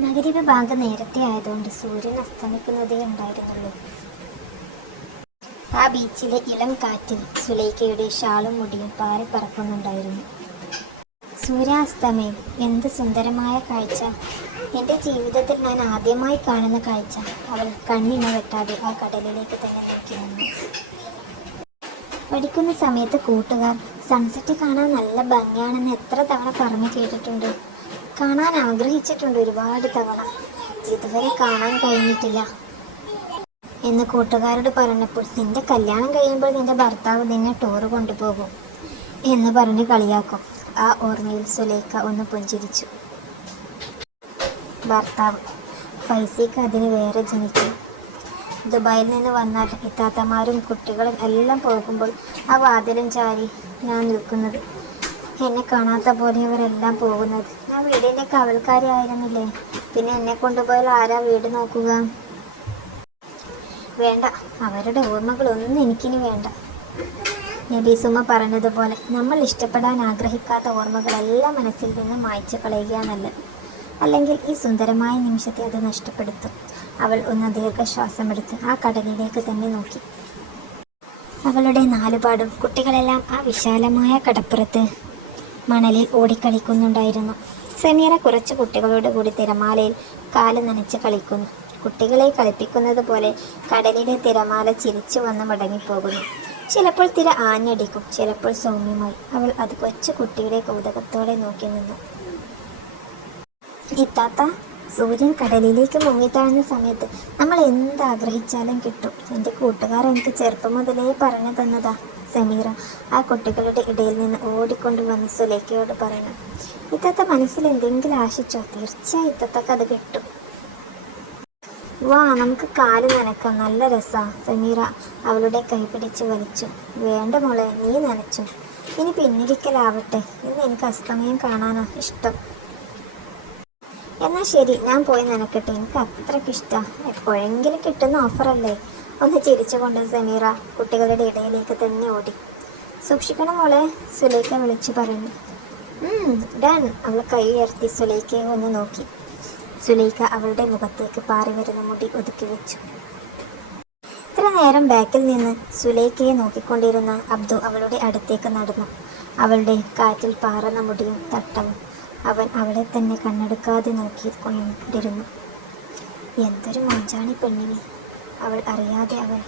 Bank നേരത്തെ ആയതുകൊണ്ട് സൂര്യൻ അസ്തമിക്കുന്നതേ ഉണ്ടായിരുന്നുള്ളൂ. ആ ബീച്ചിലെ ഇളം കാറ്റിൽ സുലൈക്കയുടെ ഷാളും മുടിയും പാറി പറക്കുന്നുണ്ടായിരുന്നു. സൂര്യാസ്തമയം എന്ത് സുന്ദരമായ കാഴ്ച. എന്റെ ജീവിതത്തിൽ ഞാൻ ആദ്യമായി കാണുന്ന കാഴ്ച. അവൾ കണ്ണിമ വെട്ടാതെ ആ കടലിലേക്ക് തന്നെ നോക്കി നിന്നു. പഠിക്കുന്ന സമയത്ത് കൂട്ടുകാർ സൺസെറ്റ് കാണാൻ നല്ല ഭംഗിയാണെന്ന് എത്ര തവണ പറഞ്ഞു കേട്ടിട്ടുണ്ട്. കാണാൻ ആഗ്രഹിച്ചിട്ടുണ്ട് ഒരുപാട് തവണ. ഇതുവരെ കാണാൻ കഴിഞ്ഞിട്ടില്ല. എന്ന് കൂട്ടുകാരോട് പറഞ്ഞപ്പോൾ നിന്റെ കല്യാണം കഴിയുമ്പോൾ നിന്റെ ഭർത്താവ് നിന്നെ ടൂറ് കൊണ്ടുപോകും എന്ന് പറഞ്ഞ് കളിയാക്കും. ആ ഓർമ്മയിൽ സുലേഖ ഒന്ന് പുഞ്ചിരിച്ചു. ഭർത്താവ് ഫൈസിക്ക് അതിന് വേറെ ജനിക്കും. ദുബായിൽ നിന്ന് വന്നാൽ ഇത്താത്തമാരും കുട്ടികളും എല്ലാം പോകുമ്പോൾ ആ വാതിലും ചാരി ഞാൻ നിൽക്കുന്നത് എന്നെ കാണാത്ത പോലെ അവരെല്ലാം പോകുന്നത്. ഞാൻ വീടിന്റെ കവൽക്കാരി ആയിരുന്നില്ലേ? പിന്നെ എന്നെ കൊണ്ടുപോയാൽ ആരാ വീട് നോക്കുക? വേണ്ട. അവരുടെ ഓർമ്മകളൊന്നും എനിക്കിനി വേണ്ട. നബീസുമ്മ പറഞ്ഞതുപോലെ നമ്മൾ ഇഷ്ടപ്പെടാൻ ആഗ്രഹിക്കാത്ത ഓർമ്മകളെല്ലാം മനസ്സിൽ നിന്ന് മായ്ച്ചു കളയുക നല്ലത് അല്ലെങ്കിൽ ഈ സുന്ദരമായ നിമിഷത്തെ അത് നഷ്ടപ്പെടുത്തും. അവൾ ഒന്ന് ദീർഘശ്വാസമെടുത്ത് ആ കടലിലേക്ക് തന്നെ നോക്കി. അവളുടെ നാലുപാടും കുട്ടികളെല്ലാം ആ വിശാലമായ കടപ്പുറത്ത് മണലിൽ ഓടിക്കളിക്കുന്നുണ്ടായിരുന്നു. സമീറ കുറച്ച് കുട്ടികളോട് കൂടി തിരമാലയിൽ കാൽ നനച്ച് കളിക്കുന്നു. കുട്ടികളെ കളിപ്പിക്കുന്നത് പോലെ കടലിലെ തിരമാല ചിരിച്ചു വന്ന് മടങ്ങിപ്പോകുന്നു. ചിലപ്പോൾ തിര ആഞ്ഞടിക്കും ചിലപ്പോൾ സൗമ്യമായി. അവൾ അത് കൊച്ചു കുട്ടിയുടെ കൗതുകത്തോടെ നോക്കി നിന്നു. ഇത്താത്ത സൂര്യൻ കടലിലേക്ക് മുങ്ങിത്താഴ്ന്ന സമയത്ത് നമ്മൾ എന്താഗ്രഹിച്ചാലും കിട്ടും. എന്റെ കൂട്ടുകാർ എനിക്ക് ചെറുപ്പം മുതലേ പറഞ്ഞു തന്നതാ. സമീറ ആ കുട്ടികളുടെ ഇടയിൽ നിന്ന് ഓടിക്കൊണ്ടുവന്ന് സുലേഖയോട് പറഞ്ഞു ഇത്തത്തെ മനസ്സിൽ എന്തെങ്കിലും ആശിച്ചോ? തീർച്ചയായും ഇത്തത്തക്ക് അത് കിട്ടും. വാ നമുക്ക് കാൽ നനക്കാം. നല്ല രസാ. സമീറ അവളുടെ കൈ പിടിച്ച് വലിച്ചു. വേണ്ട മോളെ നീ നനച്ചു. ഇനി പിന്നിരിക്കലാവട്ടെ ഇന്ന് എനിക്ക് അസ്തമയം കാണാനാ ഇഷ്ടം. എന്നാ ശരി ഞാൻ പോയി നനക്കട്ടെ. എനിക്ക് അത്രയ്ക്ക് ഇഷ്ടമാണ് എപ്പോഴെങ്കിലും കിട്ടുന്ന ഓഫറല്ലേ ഒന്ന് ചിരിച്ചുകൊണ്ട് സമീറ കുട്ടികളുടെ ഇടയിലേക്ക് തന്നെ ഓടി. സൂക്ഷിക്കണം മോളെ സുലൈഖ വിളിച്ചു പറഞ്ഞു ഡൺ. അവൾ കൈ ഉയർത്തി സുലൈഖയെ ഒന്ന് നോക്കി. സുലൈഖ അവളുടെ മുഖത്തേക്ക് പാറി വരുന്ന മുടി ഒതുക്കി വെച്ചു. ഇത്ര നേരം ബാക്കിൽ നിന്ന് സുലൈഖയെ നോക്കിക്കൊണ്ടിരുന്ന അബ്ദു അവളുടെ അടുത്തേക്ക് നടന്നു. അവളുടെ കാറ്റിൽ പാറുന്ന മുടിയും തട്ടവും അവൻ അവളെ തന്നെ കണ്ണെടുക്കാതെ നോക്കിക്കൊണ്ടിരുന്നു. എന്തൊരു മഞ്ചാണി പെണ്ണിനെ. അവൾ അറിയാതെ അവൻ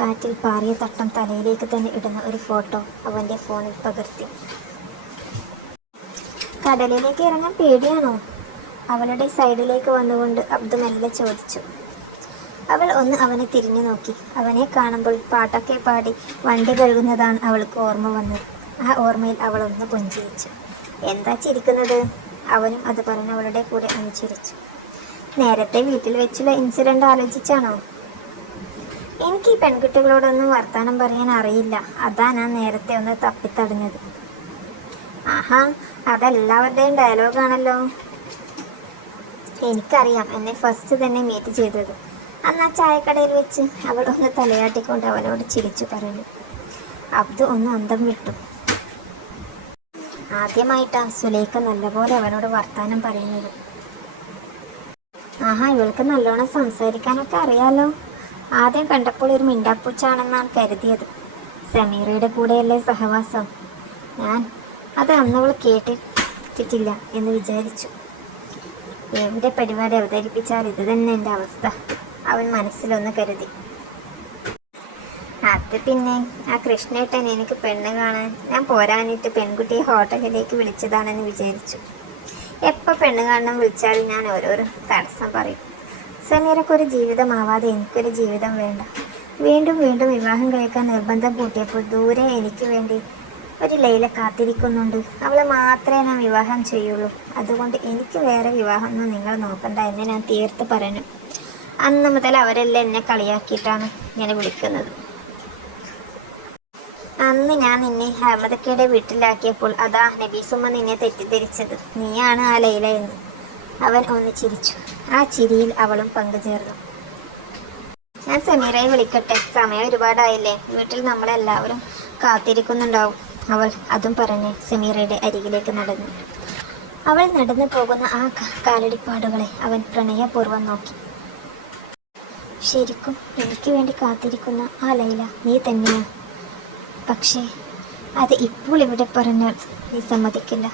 കാറ്റിൽ പാറിയ തട്ടം തലയിലേക്ക് തന്നെ ഇടുന്ന ഒരു ഫോട്ടോ അവന്റെ ഫോണിൽ പകർത്തി. കടലിലേക്ക് ഇറങ്ങാൻ പേടിയാണോ? അവളുടെ സൈഡിലേക്ക് വന്നുകൊണ്ട് അബ്ദു മെല്ലെ ചോദിച്ചു. അവൾ ഒന്ന് അവനെ തിരിഞ്ഞു നോക്കി. അവനെ കാണുമ്പോൾ പാട്ടൊക്കെ പാടി വണ്ടി കഴുകുന്നതാണ് അവൾക്ക് ഓർമ്മ വന്നത്. ആ ഓർമ്മയിൽ അവൾ ഒന്ന് പുഞ്ചിരിച്ചു. എന്താ ചിരിക്കുന്നത്? അവനും അത് പറഞ്ഞ് അവളുടെ കൂടെ ഒന്ന് ചിരിച്ചു നേരത്തെ വീട്ടിൽ വെച്ചുള്ള ഇൻസിഡന്റ് ആലോചിച്ചാണോ? എനിക്ക് ഈ പെൺകുട്ടികളോടൊന്നും വർത്തമാനം പറയാൻ അറിയില്ല. അതാ ഞാൻ നേരത്തെ ഒന്ന് തപ്പിത്തടഞ്ഞത്. ആഹാ അതെല്ലാവരുടെയും ഡയലോഗാണല്ലോ എനിക്കറിയാം എന്നെ ഫസ്റ്റ് തന്നെ മീറ്റ് ചെയ്തത്. അന്ന് ആ ചായക്കടയിൽ വെച്ച് അവളൊന്ന് തലയാട്ടിക്കൊണ്ട് അവനോട് ചിരിച്ചു പറഞ്ഞു. അബ്ദു ഒന്ന് അന്തം വിട്ടു. ആദ്യമായിട്ടാ സുലൈഖ നല്ലപോലെ അവനോട് വർത്താനം പറയുന്നത്. ആഹാ ഇവൾക്ക് നല്ലോണം സംസാരിക്കാനൊക്കെ അറിയാലോ. ആദ്യം കണ്ടപ്പോൾ ഒരു മിണ്ടാപ്പൂച്ചാണെന്നാണ് കരുതിയത്. സമീറയുടെ കൂടെയല്ലേ സഹവാസം? ഞാൻ അത് അന്നവൾ കേട്ടിട്ടില്ല എന്ന് വിചാരിച്ചു. എവിടെ പരിപാടി അവതരിപ്പിച്ചാൽ ഇത് തന്നെ എന്റെ അവസ്ഥ അവൻ മനസ്സിലൊന്ന് കരുതി. അത് പിന്നെ ആ കൃഷ്ണേട്ടൻ എനിക്ക് പെണ്ണ് കാണാൻ ഞാൻ പോരാനിട്ട് പെൺകുട്ടിയെ ഹോട്ടലിലേക്ക് വിളിച്ചതാണെന്ന് വിചാരിച്ചു. എപ്പോൾ പെണ്ണ് കാണണം വിളിച്ചാലും ഞാൻ ഓരോരോ തടസ്സം പറയും. സമീരക്കൊരു ജീവിതമാവാതെ എനിക്കൊരു ജീവിതം വേണ്ട. വീണ്ടും വീണ്ടും വിവാഹം കഴിക്കാൻ നിർബന്ധം കൂട്ടിയപ്പോൾ ദൂരെ എനിക്ക് വേണ്ടി ഒരു ലൈല കാത്തിരിക്കുന്നുണ്ട്. അവളെ മാത്രമേ ഞാൻ വിവാഹം ചെയ്യുള്ളൂ. അതുകൊണ്ട് എനിക്ക് വേറെ വിവാഹമൊന്നും നിങ്ങൾ നോക്കണ്ട എന്ന് ഞാൻ തീർത്ത് പറഞ്ഞു. അന്ന് മുതൽ അവരെല്ലാം എന്നെ കളിയാക്കിയിട്ടാണ് ഇങ്ങനെ വിളിക്കുന്നത്. അന്ന് ഞാൻ നിന്നെ അഹമ്മദക്കയുടെ വീട്ടിലാക്കിയപ്പോൾ അതാ നബീസുമ്മ നിന്നെ തെറ്റിദ്ധരിച്ചത്. നീയാണ് ആ ലൈല എന്ന്. അവൻ ഒന്ന് ചിരിച്ചു. ആ ചിരിയിൽ അവളും പങ്കുചേർന്നു. ഞാൻ സമീറയെ വിളിക്കട്ടെ. സമയം ഒരുപാടായില്ലേ. വീട്ടിൽ നമ്മളെല്ലാവരും കാത്തിരിക്കുന്നുണ്ടാവും. അവൾ അതും പറഞ്ഞ് സമീറയുടെ അരികിലേക്ക് നടന്നു. അവൾ നടന്നു പോകുന്ന ആ കാലടിപ്പാടുകളെ അവൻ പ്രണയപൂർവം നോക്കി. ശരിക്കും എനിക്ക് വേണ്ടി കാത്തിരിക്കുന്ന ആ ലൈല നീ തന്നെയാ. പക്ഷേ അത് ഇപ്പോൾ ഇവിടെ പറഞ്ഞാൽ നീ സമ്മതിക്കില്ല.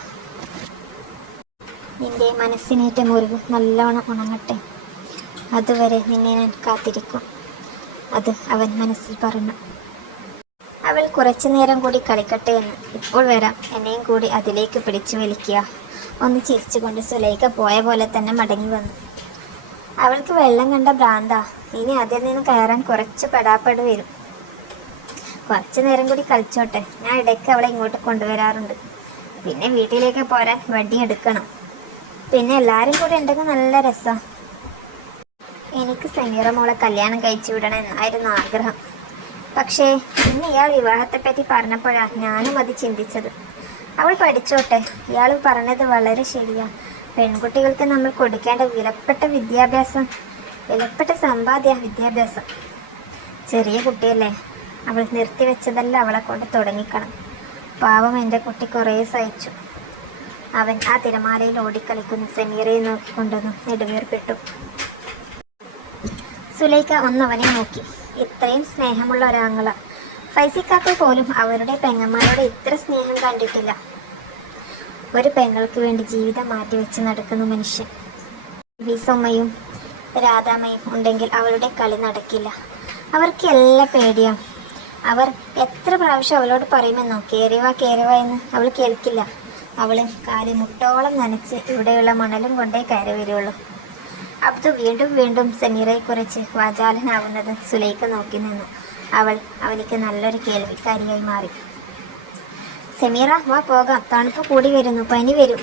നിന്റെ മനസ്സിനേറ്റ മുറിവ് നല്ലോണം ഉണങ്ങട്ടെ. അതുവരെ നിന്നെ ഞാൻ കാത്തിരിക്കും. അത് അവൻ മനസ്സിൽ പറഞ്ഞു. അവൾ കുറച്ചു നേരം കൂടി കളിക്കട്ടെ എന്ന്. ഇപ്പോൾ വരാം. എന്നെയും കൂടി അതിലേക്ക് പിടിച്ചു വലിക്കുക. ഒന്ന് ചിരിച്ചുകൊണ്ട് സുലൈഖ പോയ പോലെ തന്നെ മടങ്ങി വന്നു. അവൾക്ക് വെള്ളം കണ്ട ഭ്രാന്ത ഇനി അതിൽ നിന്ന് കയറാൻ കുറച്ച് പെടാപ്പെട് വരും. കുറച്ചു നേരം കൂടി കളിച്ചോട്ടെ. ഞാൻ ഇടയ്ക്ക് അവളെ ഇങ്ങോട്ട് കൊണ്ടുവരാറുണ്ട്. പിന്നെ വീട്ടിലേക്ക് പോരാൻ വടി എടുക്കണം. പിന്നെ എല്ലാവരും കൂടെ ഉണ്ടെങ്കിൽ നല്ല രസാ. എനിക്ക് സമീറ മോളെ കല്യാണം കഴിച്ചു വിടണം എന്നായിരുന്നു ആഗ്രഹം. പക്ഷേ ഇന്ന് ഇയാൾ വിവാഹത്തെപ്പറ്റി പറഞ്ഞപ്പോഴാണ് ഞാനും അത് ചിന്തിച്ചത്. അവൾ പഠിച്ചോട്ടെ. ഇയാൾ പറഞ്ഞത് വളരെ ശരിയാ. പെൺകുട്ടികൾക്ക് നമ്മൾ കൊടുക്കേണ്ട വിലപ്പെട്ട വിദ്യാഭ്യാസം വിലപ്പെട്ട സമ്പാദ്യ വിദ്യാഭ്യാസം. ചെറിയ കുട്ടിയല്ലേ? അവൾ നിർത്തിവെച്ചതല്ല അവളെ കൊണ്ട് തുടങ്ങിക്കണം. പാവം എന്റെ കുട്ടി കുറേ സഹിച്ചു. അവൻ ആ തിരമാലയിൽ ഓടിക്കളിക്കുന്ന. സമീറയെ നോക്കിക്കൊണ്ടൊന്ന് നെടുവേർപ്പെട്ടു. സുലൈക്ക ഒന്നവനെ നോക്കി. ഇത്രയും സ്നേഹമുള്ള ഒരാങ്ങള. ഫൈസിക്കാക്ക് പോലും അവരുടെ പെങ്ങന്മാരോട് ഇത്ര സ്നേഹം കണ്ടിട്ടില്ല. ഒരു പെങ്ങൾക്ക് വേണ്ടി ജീവിതം മാറ്റിവെച്ച് നടക്കുന്ന മനുഷ്യൻ. വിസമ്മയും രാധാമയും ഉണ്ടെങ്കിൽ അവരുടെ കളി നടക്കില്ല. അവർക്ക് എല്ലാ പേടിയാണ് അവർ എത്ര പ്രാവശ്യം അവളോട് പറയുമെന്നോ? കേറിവാ കേറിവാ എന്ന് അവൾ കേൾക്കില്ല. അവൾ കാലി മുട്ടോളം നനച്ച് ഇവിടെയുള്ള മണലും കൊണ്ടേ കയറി വരുള്ളൂ അബ്ദു വീണ്ടും വീണ്ടും സമീറയെക്കുറിച്ച് വാചാലനാവുന്നത് സുലൈഖ നോക്കി നിന്നു. അവൾ അവനിക്ക് നല്ലൊരു കേൾവിക്കാരിയായി മാറി. സമീറ വാ പോകാം. തണുപ്പ് കൂടി വരുന്നു. പനി വരും.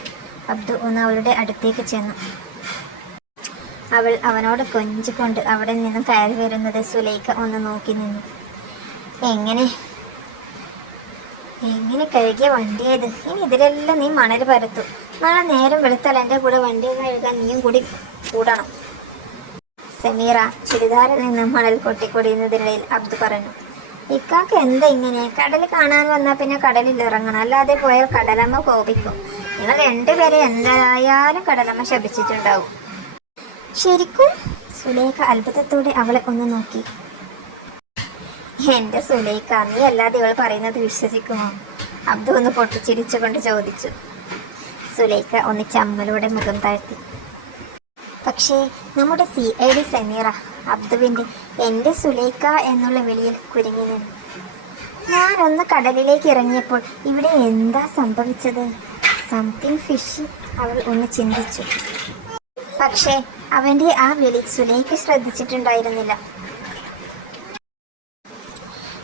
അബ്ദു ഒന്ന് അവളുടെ അടുത്തേക്ക് ചെന്നു. അവൾ അവനോട് കൊഞ്ചിക്കൊണ്ട് അവിടെ നിന്നും കയറി വരുന്നത് സുലൈഖ ഒന്ന് നോക്കി നിന്നു. എങ്ങനെ? എങ്ങനെ കഴുകിയ വണ്ടിയത് ഇനി ഇതിലെല്ലാം നീ മണൽ പരത്തു. നാളെ നേരം വെളുത്താൽ എന്റെ കൂടെ വണ്ടി കഴുകാൻ നീയും കൂടി കൂടണം. സമീറ ചുരിദാറിൽ നിന്ന് മണൽ കൊട്ടിക്കൊടിയുന്നതിനിടയിൽ അബ്ദു പറഞ്ഞു. ഇക്കാക്ക് എന്താ ഇങ്ങനെ? കടൽ കാണാൻ വന്നാൽ പിന്നെ കടലിൽ ഇറങ്ങണം. അല്ലാതെ പോയാൽ കടലമ്മ കോപിക്കും. നിങ്ങൾ രണ്ടുപേരെ എന്തായാലും കടലമ്മ ശപിച്ചിട്ടുണ്ടാവും. ശരിക്കും? സുലേഖ അത്ഭുതത്തോടെ അവളെ ഒന്ന് നോക്കി. എന്റെ സുലൈക്ക നീ അല്ലാതെ ഇവൾ പറയുന്നത് വിശ്വസിക്കുമോ? അബ്ദു ഒന്ന് പൊട്ടിച്ചിരിച്ചുകൊണ്ട് ചോദിച്ചു. സുലൈക്ക ഒന്ന് ചമ്മലോടെ മുഖം താഴ്ത്തി. പക്ഷേ നമ്മുടെ സി ഐ ഡി സമീറ അബ്ദുവിന്റെ എന്റെ സുലൈക്ക എന്നുള്ള വിളിയിൽ കുരുങ്ങി നിന്നു. ഞാനൊന്ന് കടലിലേക്ക് ഇറങ്ങിയപ്പോൾ ഇവിടെ എന്താ സംഭവിച്ചത്? സംതിങ് ഫിഷ് അവൾ ഒന്ന് ചിന്തിച്ചു. പക്ഷേ അവന്റെ ആ വിളി സുലൈഖ ശ്രദ്ധിച്ചിട്ടുണ്ടായിരുന്നില്ല.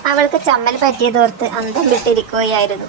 അവൾക്ക് ചമ്മൽ പറ്റിയതോർത്ത് അന്തം വിട്ടിരിക്കുകയായിരുന്നു.